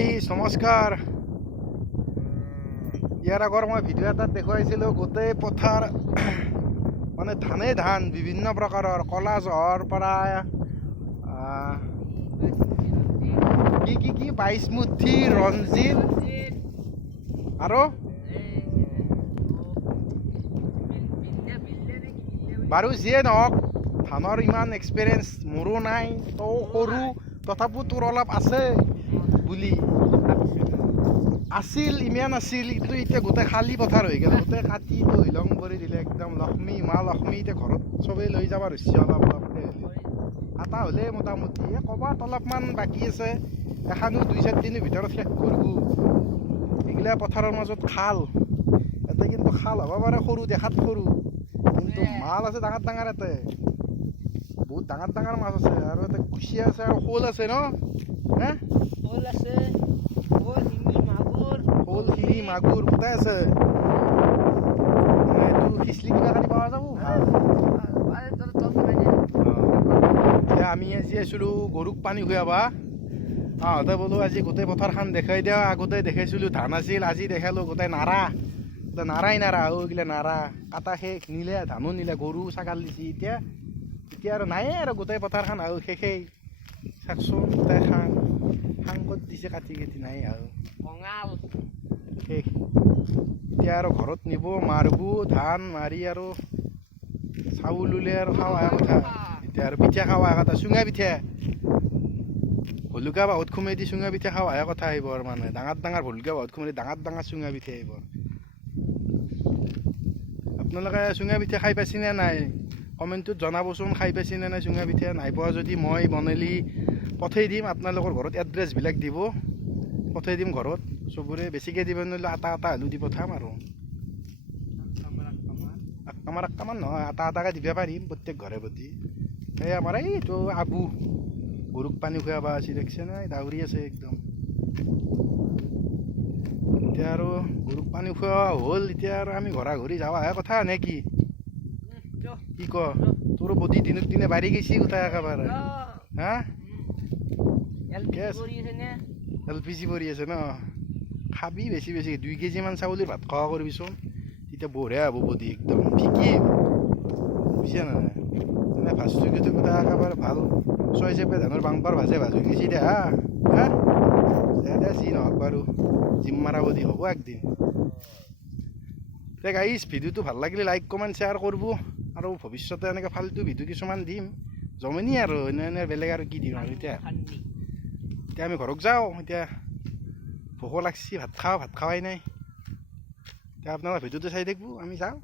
Guys নমস্কাৰ। ইয়াৰ আগৰ মই ভিডিঅ' এটাত দেখুৱাইছিলোঁ গোটেই পথাৰ মানে ধানেই ধান বিভিন্ন প্ৰকাৰৰ কলা জহৰ পৰা কি বাইচমুঠি ৰঞ্জিত আৰু বাৰু যিয়ে নহওক ধানৰ ইমান এক্সপিৰিয়েঞ্চ মোৰো নাই, তও সৰু তথাপিও তোৰ অলপ আছে বুলি আছিল। ইমান আছিল কিন্তু এতিয়া গোটেই খালী পথাৰ হৈ গ'ল, গোটেই কাটি তহিলং কৰি দিলে একদম। লক্ষ্মী মা লক্ষ্মী এতিয়া ঘৰত চবেই লৈ যাব ধৰিছে অলপ অলপকৈ কাটা হ'লে মোটামুটি ক'ৰবাত অলপমান বাকী আছে, এখানো 2-4 দিনৰ ভিতৰত শেষ কৰিব। এইগিলা পথাৰৰ মাজত খাল, ইয়াতে কিন্তু খাল হ'ব পাৰে সৰু, দেখাত সৰু কিন্তু মাল আছে ডাঙৰ ডাঙৰ। ইয়াতে বহুত ডাঙৰ ডাঙৰ মাছ আছে আৰু ইয়াতে কুচিয়া আছে আৰু শ'ল আছে ন, হে শ'ল আছে, শ'ল শিঙি মাগুৰ গোটাই আছে। এইটো খিচলি কিবা কাটি পোৱা যাব। এতিয়া আমি আজি আছিলোঁ গৰুক পানী খুৱাবা। আহোঁতে বোলো আজি গোটেই পথাৰখন দেখাই দিয়া। আগতে দেখাইছিলোঁ ধান আছিল, আজি দেখালোঁ গোটেই নাৰা। নাৰাই নাৰা এইগিলা নাৰা কাটা শেষ, নিলে ধানো নিলে, গৰু ছাগাল দিছে। এতিয়া আৰু নায়ে আৰু গোটেই পথাৰখন আৰু শেষেই। চাওকচোন গোটেই খাং ক'ত দিছে কাটি নাই আৰু শেষ। এতিয়া আৰু ঘৰত নিব, মাৰিব, ধান মাৰি আৰু চাউল উলিয়াই আৰু খাৱা কথা। এতিয়া আৰু পিঠা খাৱা কথা, চুঙা পিঠা ভলুকা বাঁহত খুমাই দি চুঙা পিঠা খাৱা কথা আহিব আৰু মানে ডাঙৰ ডাঙৰ ভলুকা বাঁহত খুমাই দি ডাঙৰ ডাঙৰ চুঙা পিঠা আহিব। আপোনালোকে চুঙা পিঠা খাই পাইছেনে নাই কমেণ্টত জনাবচোন। খাই পাইছেনে নাই চুঙা পিঠা? নাই পোৱা যদি মই বনালি পঠাই দিম আপোনালোকৰ ঘৰত। এড্ৰেছবিলাক দিব, পঠাই দিম ঘৰত। চবৰে বেছিকৈ দিব নোৱাৰিলে আটা হ'লেও দি পঠাম আৰু আক্কামান নহয়, আটাকৈ দিব পাৰিম প্ৰত্যেক ঘৰে প্ৰতি। এই আমাৰ এইটো আবু গৰুক পানী খুৱাবা আছে, দেখিছে নাই দাউৰি আছে একদম। এতিয়া আৰু গৰুক পানী খুওৱা হ'ল, এতিয়া আৰু আমি ঘৰা ঘূৰি যাৱাহে কথা নে কি ক? তোৰ বডি দিনক দিনে বাঢ়ি গৈছে গোটাই একেবাৰে। হা LPG পৰি আছে ন? খাবি বেছি 2 কেজিমান চাউলৰ ভাত খোৱা কৰিবিচোন, তেতিয়া বঢ়িয়া হ'ব বডি একদম ঠিকেই বুজিছে নাই? এনে ভাজটো কিন্তু গোটাই একেবাৰে ভাল। 6 চেপে ধানৰ বাংপাৰ ভাজি গৈছে দে। হা দে যি নহওক বাৰু, জিম মাৰা বডি হ'ব একদিন। গাইজ ভিডিঅ'টো ভাল লাগিলে লাইক কমেণ্ট শ্বেয়াৰ কৰিব আৰু ভৱিষ্যতে এনেকৈ ফাল্টু ভিডিঅ' কিছুমান দিম জমনি আৰু এনে বেলেগ আৰু কি দিম আৰু। এতিয়া আমি ঘৰত যাওঁ, এতিয়া ভোকো লাগছি, ভাত খাৱাই নাই। এতিয়া আপোনালোকে ভিডিঅ'টো চাই থাকিব, আমি যাওঁ।